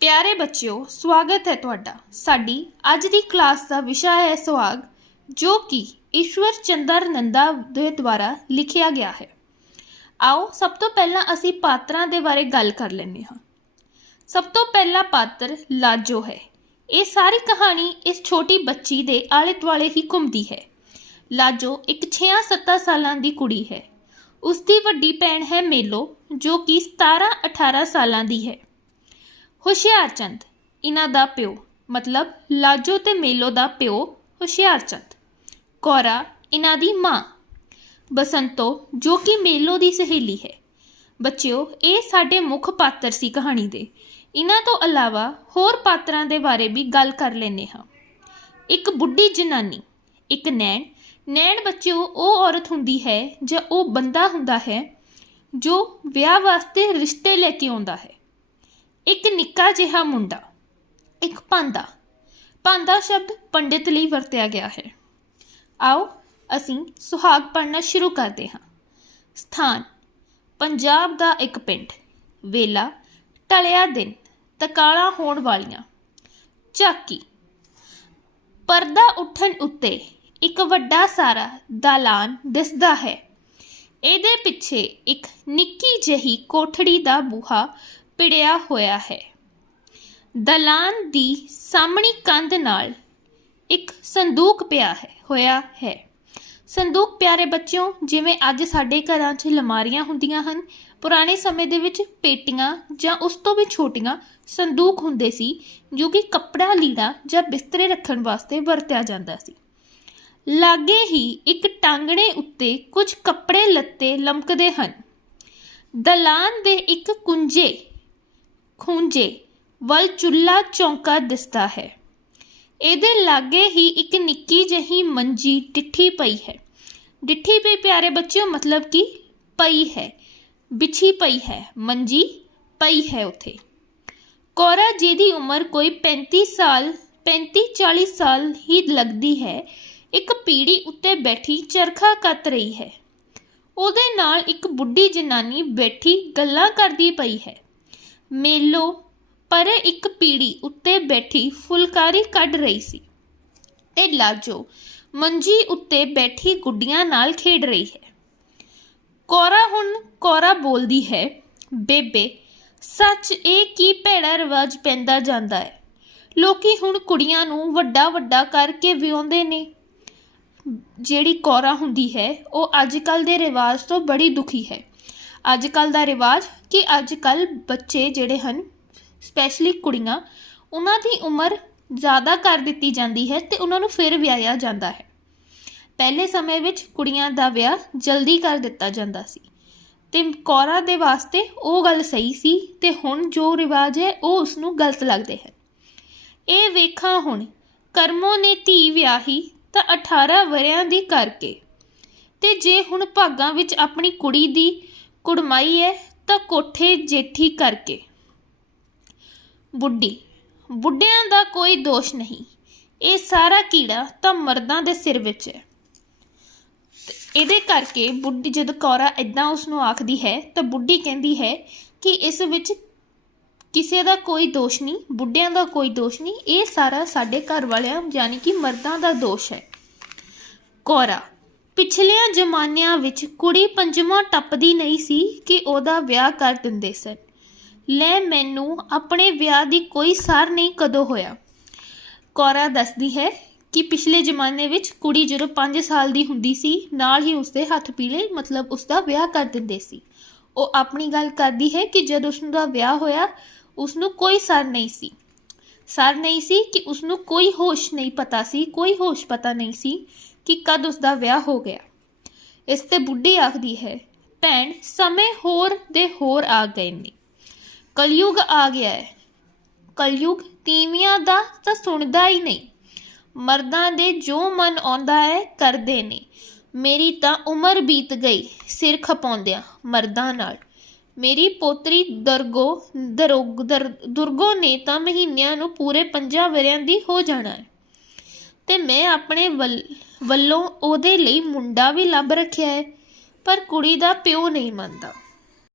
ਪਿਆਰੇ ਬੱਚਿਓ ਸਵਾਗਤ ਹੈ ਤੁਹਾਡਾ ਸਾਡੀ ਅੱਜ ਦੀ ਕਲਾਸ ਦਾ ਵਿਸ਼ਾ ਹੈ ਸੁਹਾਗ ਜੋ ਕਿ ਈਸ਼ਵਰ ਚੰਦਰ ਨੰਦਾ ਦੇ ਦੁਆਰਾ ਲਿਖਿਆ ਗਿਆ ਹੈ ਆਓ ਸਭ ਤੋਂ ਪਹਿਲਾਂ ਅਸੀਂ ਪਾਤਰਾਂ ਦੇ ਬਾਰੇ ਗੱਲ ਕਰ ਲੈਂਦੇ ਹਾਂ ਸਭ ਤੋਂ ਪਹਿਲਾ ਪਾਤਰ ਲਾਜੋ ਹੈ ਇਹ ਸਾਰੀ ਕਹਾਣੀ ਇਸ ਛੋਟੀ ਬੱਚੀ ਦੇ ਆਲੇ ਦੁਆਲੇ ਹੀ ਘੁੰਮਦੀ ਹੈ ਲਾਜੋ ਇੱਕ 6-7 ਸਾਲਾਂ ਦੀ ਕੁੜੀ ਹੈ ਉਸ ਦੀ ਵੱਡੀ ਭੈਣ ਹੈ ਮੇਲੋ ਜੋ ਕਿ 17-18 ਸਾਲਾਂ ਦੀ ਹੈ ਹੁਸ਼ਿਆਰਚੰਦ ਇਹਨਾਂ ਦਾ ਪਿਓ, ਮਤਲਬ ਲਾਜੋ ਤੇ ਮੇਲੋ ਦਾ ਪਿਓ ਹੁਸ਼ਿਆਰਚੰਦ। ਕੌਰਾ ਇਹਨਾਂ ਦੀ ਮਾਂ। ਬਸੰਤੋ, ਜੋ ਕਿ ਮੇਲੋ ਦੀ ਸਹੇਲੀ ਹੈ। ਬੱਚਿਓ, ਇਹ ਸਾਡੇ ਮੁੱਖ ਪਾਤਰ ਸੀ ਕਹਾਣੀ ਦੇ। ਇਹਨਾਂ ਤੋਂ ਇਲਾਵਾ ਹੋਰ ਪਾਤਰਾਂ ਦੇ ਬਾਰੇ ਵੀ ਗੱਲ ਕਰ ਲੈਨੇ ਹਾਂ। ਇੱਕ ਬੁੱਢੀ ਜਨਾਨੀ, ਇੱਕ ਨੈਣ। ਨੈਣ ਬੱਚਿਓ, ਉਹ ਔਰਤ ਹੁੰਦੀ ਹੈ ਜਾਂ ਉਹ ਬੰਦਾ ਹੁੰਦਾ ਹੈ ਜੋ ਵਿਆਹ ਵਾਸਤੇ ਰਿਸ਼ਤੇ ਲੈ ਕੇ ਆਉਂਦਾ ਹੈ। ਇੱਕ ਨਿੱਕਾ ਜਿਹਾ ਮੁੰਡਾ, ਇੱਕ ਪਾਂਦਾ। ਪਾਂਦਾ ਸ਼ਬਦ ਪੰਡਿਤ ਲਈ ਵਰਤਿਆ ਗਿਆ ਹੈ। ਆਓ ਅਸੀਂ ਸੁਹਾਗ ਪੜ੍ਹਨਾ ਸ਼ੁਰੂ ਕਰਦੇ ਹਾਂ। ਸਥਾਨ, ਪੰਜਾਬ ਦਾ ਇੱਕ ਪਿੰਡ। ਵੇਲਾ, ਟਲਿਆ ਦਿਨ, ਤਕਾਲਾ ਹੋਣ ਵਾਲੀਆਂ। ਝਾਕੀ, ਪਰਦਾ ਉੱਠਣ ਉੱਤੇ ਇੱਕ ਵੱਡਾ ਸਾਰਾ ਦਾਲਾਨ ਦਿਸਦਾ ਹੈ। ਇਹਦੇ ਪਿੱਛੇ ਇੱਕ ਨਿੱਕੀ ਜਿਹੀ ਕੋਠੜੀ ਦਾ ਬੂਹਾ ਪਿੜਿਆ ਹੋਇਆ ਹੈ। ਦਲਾਨ ਦੀ ਸਾਹਮਣੀ ਕੰਧ ਨਾਲ ਇੱਕ ਸੰਦੂਕ ਪਿਆ ਹੈ, ਹੋਇਆ ਹੈ। ਸੰਦੂਕ ਪਿਆਰੇ ਬੱਚਿਓ, ਜਿਵੇਂ ਅੱਜ ਸਾਡੇ ਘਰਾਂ 'ਚ ਲਮਾਰੀਆਂ ਹੁੰਦੀਆਂ ਹਨ, ਪੁਰਾਣੇ ਸਮੇਂ ਦੇ ਵਿੱਚ ਪੇਟੀਆਂ ਜਾਂ ਉਸ ਤੋਂ ਵੀ ਛੋਟੀਆਂ ਸੰਦੂਕ ਹੁੰਦੇ ਸੀ, ਜੋ ਕਿ ਕੱਪੜਾ ਲੀੜਾ ਜਾਂ ਬਿਸਤਰੇ ਰੱਖਣ ਵਾਸਤੇ ਵਰਤਿਆ ਜਾਂਦਾ ਸੀ। ਲਾਗੇ ਹੀ ਇੱਕ ਟਾਂਗਣੇ ਉੱਤੇ ਕੁਝ ਕੱਪੜੇ ਲੱਤੇ ਲਮਕਦੇ ਹਨ। ਦਲਾਨ ਦੇ ਇੱਕ ਕੁੰਜੇ ਖੂੰਜੇ ਵੱਲ ਚੁੱਲਾ ਚੌਂਕਾ ਦਿਸਦਾ ਹੈ। ਇਹਦੇ ਲਾਗੇ ਹੀ ਇੱਕ ਨਿੱਕੀ ਜਿਹੀ ਮੰਜੀ ਡਿੱਠੀ ਪਈ ਹੈ। ਡਿੱਠੀ ਪਈ, ਪਿਆਰੇ ਬੱਚਿਓ, ਮਤਲਬ ਕਿ ਪਈ ਹੈ, ਵਿਛੀ ਪਈ ਹੈ, ਮੰਜੀ ਪਈ ਹੈ ਉਥੇ। ਕੋਰਾ ਜੀ ਦੀ ਉਮਰ ਕੋਈ 35 ਸਾਲ 35 40 ਸਾਲ ਹੀ ਲੱਗਦੀ ਹੈ। ਇੱਕ ਪੀੜੀ ਉੱਤੇ ਬੈਠੀ ਚਰਖਾ ਕੱਤ ਰਹੀ ਹੈ। ਉਹਦੇ ਨਾਲ ਇੱਕ ਬੁੱਢੀ ਜਨਾਨੀ ਬੈਠੀ ਗੱਲਾਂ ਕਰਦੀ ਪਈ ਹੈ। ਮੇਲੋ, ਪਰੇ ਇੱਕ ਪੀੜੀ ਉੱਤੇ ਬੈਠੀ ਫੁਲਕਾਰੀ ਕੱਢ ਰਹੀ ਸੀ। ਤੇ ਲਾਜੋ, ਮੰਜੀ ਉੱਤੇ ਬੈਠੀ ਗੁੱਡੀਆਂ ਨਾਲ ਖੇਡ ਰਹੀ ਹੈ। ਕੋਰਾ ਹੁਣ ਕੋਰਾ ਬੋਲਦੀ ਹੈ, ਬੇਬੇ, ਸੱਚ ਇਹ ਕੀ ਭੈੜਾ ਰਿਵਾਜ ਪੈਂਦਾ ਜਾਂਦਾ ਹੈ? ਲੋਕੀ ਹੁਣ ਕੁੜੀਆਂ ਨੂੰ ਵੱਡਾ ਵੱਡਾ ਕਰਕੇ ਵਿਆਉਂਦੇ ਨੇ। ਜਿਹੜੀ ਕੋਰਾ ਹੁੰਦੀ ਹੈ, ਉਹ ਅੱਜ ਕੱਲ ਦੇ ਰਿਵਾਜ ਤੋਂ ਬੜੀ ਦੁਖੀ ਹੈ। ਅੱਜ ਕੱਲ ਦਾ ਰਿਵਾਜ ਕਿ ਅੱਜ ਕੱਲ ਬੱਚੇ ਜਿਹੜੇ ਹਨ ਸਪੈਸ਼ਲੀ ਕੁੜੀਆਂ, ਉਹਨਾਂ ਦੀ ਉਮਰ ਜ਼ਿਆਦਾ ਕਰ ਦਿੱਤੀ ਜਾਂਦੀ ਹੈ ਤੇ ਉਹਨਾਂ ਨੂੰ ਫਿਰ ਵਿਆਹਿਆ ਜਾਂਦਾ ਹੈ। ਪਹਿਲੇ ਸਮੇਂ ਵਿੱਚ ਕੁੜੀਆਂ ਦਾ ਵਿਆਹ ਜਲਦੀ ਕਰ ਦਿੱਤਾ ਜਾਂਦਾ ਸੀ ਤੇ ਕੌਰਾ ਦੇ ਵਾਸਤੇ ਉਹ ਗੱਲ ਸਹੀ ਸੀ ਤੇ ਹੁਣ ਜੋ ਰਿਵਾਜ ਹੈ ਉਹ ਉਸ ਨੂੰ ਗਲਤ ਲੱਗਦੇ ਹਨ। ਇਹ ਵੇਖਾਂ ਹੁਣ, ਕਰਮੋ ਨੇ ਧੀ ਵਿਆਹੀ ਤਾਂ 18 ਵਰਿਆਂ ਦੀ ਕਰਕੇ ਤੇ ਜੇ ਹੁਣ ਭਾਗਾਂ ਵਿੱਚ ਆਪਣੀ ਕੁੜੀ ਦੀ ਕੁੜਮਾਈ ਹੈ ਤਾਂ ਕੋਠੇ ਜੇਠੀ ਕਰਕੇ। ਬੁੱਢੀ, ਬੁੱਢਿਆਂ ਦਾ ਕੋਈ ਦੋਸ਼ ਨਹੀਂ। ਇਹ ਸਾਰਾ ਕੀੜਾ ਤਾਂ ਮਰਦਾਂ ਦੇ ਸਿਰ ਵਿੱਚ ਹੈ ਇਹਦੇ ਕਰਕੇ ਬੁੱਢੀ ਜਦ ਕੌਰਾ ਇਦਾਂ ਉਸ ਨੂੰ ਆਖਦੀ ਹੈ ਤਾਂ ਬੁੱਢੀ ਕਹਿੰਦੀ ਹੈ ਕਿ ਇਸ ਵਿੱਚ ਕਿਸੇ ਦਾ ਕੋਈ ਦੋਸ਼ ਨਹੀਂ, ਬੁੱਢਿਆਂ ਦਾ ਕੋਈ ਦੋਸ਼ ਨਹੀਂ, ਇਹ ਸਾਰਾ ਸਾਡੇ ਘਰ ਵਾਲਿਆਂ ਯਾਨੀ ਕਿ ਮਰਦਾਂ ਦਾ ਦੋਸ਼ ਹੈ। ਕੋਰਾ ਪਿਛਲਿਆਂ ਜ਼ਮਾਨਿਆਂ ਵਿੱਚ ਕੁੜੀ ਪੰਜਵਾਂ ਟੱਪਦੀ ਨਹੀਂ ਸੀ ਕਿ ਉਹਦਾ ਵਿਆਹ ਕਰ ਦਿੰਦੇ ਸਨ। ਲੈ ਮੈਨੂੰ ਆਪਣੇ ਵਿਆਹ ਦੀ ਕੋਈ ਸਾਰ ਨਹੀਂ ਕਦੋਂ ਹੋਇਆ। ਕੌਰਾ ਦੱਸਦੀ ਹੈ ਕਿ ਪਿਛਲੇ ਜ਼ਮਾਨੇ ਵਿੱਚ ਕੁੜੀ ਜਦੋਂ 5 ਸਾਲ ਦੀ ਹੁੰਦੀ ਸੀ, ਨਾਲ ਹੀ ਉਸਦੇ ਹੱਥ ਪੀਲੇ, ਮਤਲਬ ਉਸਦਾ ਵਿਆਹ ਕਰ ਦਿੰਦੇ ਸੀ। ਉਹ ਆਪਣੀ ਗੱਲ ਕਰਦੀ ਹੈ ਕਿ ਜਦ ਉਸ ਦਾ ਵਿਆਹ ਹੋਇਆ ਉਸ ਨੂੰ ਕੋਈ ਸਰ ਨਹੀਂ ਸੀ। ਸਰ ਨਹੀਂ ਸੀ ਕਿ ਉਸ ਨੂੰ ਕੋਈ ਹੋਸ਼ ਨਹੀਂ ਪਤਾ ਸੀ, ਕੋਈ ਹੋਸ਼ ਪਤਾ ਨਹੀਂ ਸੀ ਕਿ ਕਦ ਉਸ ਦਾ ਵਿਆਹ ਹੋ ਗਿਆ। ਇਸ ਤੇ ਬੁੱਢੀ ਆਖਦੀ ਹੈ, ਭੈਣ, ਸਮੇਂ ਹੋਰ ਦੇ ਹੋਰ ਆ ਗਏ ਨੇ। ਕਲਯੁਗ ਆ ਗਿਆ ਹੈ। ਕਲਯੁਗ ਤੀਵੀਆਂ ਦਾ ਤਾਂ ਸੁਣਦਾ ਹੀ ਨਹੀਂ। ਮਰਦਾਂ ਦੇ ਜੋ ਮਨ ਆਉਂਦਾ ਹੈ, ਕਰਦੇ ਨੇ। ਮੇਰੀ ਤਾਂ ਉਮਰ ਬੀਤ ਗਈ ਸਿਰ ਖਪਾਉਂਦਿਆਂ ਮਰਦਾਂ ਨਾਲ। ਮੇਰੀ ਪੋਤਰੀ ਦਰਗੋ, ਦਰੋਗ, ਦਰ, ਦੁਰਗੋ ਨੇ ਤਾਂ ਮਹੀਨਿਆਂ ਨੂੰ ਪੂਰੇ ਪੰਜਾਂ ਵਰਿਆਂ ਦੀ ਹੋ ਜਾਣਾ ਹੈ। ਤੇ ਮੈਂ ਆਪਣੇ ਵੱਲ- ਵੱਲੋਂ ਉਹਦੇ ਲਈ ਮੁੰਡਾ ਵੀ ਲੱਭ ਰੱਖਿਆ ਹੈ, ਪਰ ਕੁੜੀ ਦਾ ਪਿਓ ਨਹੀਂ ਮੰਨਦਾ।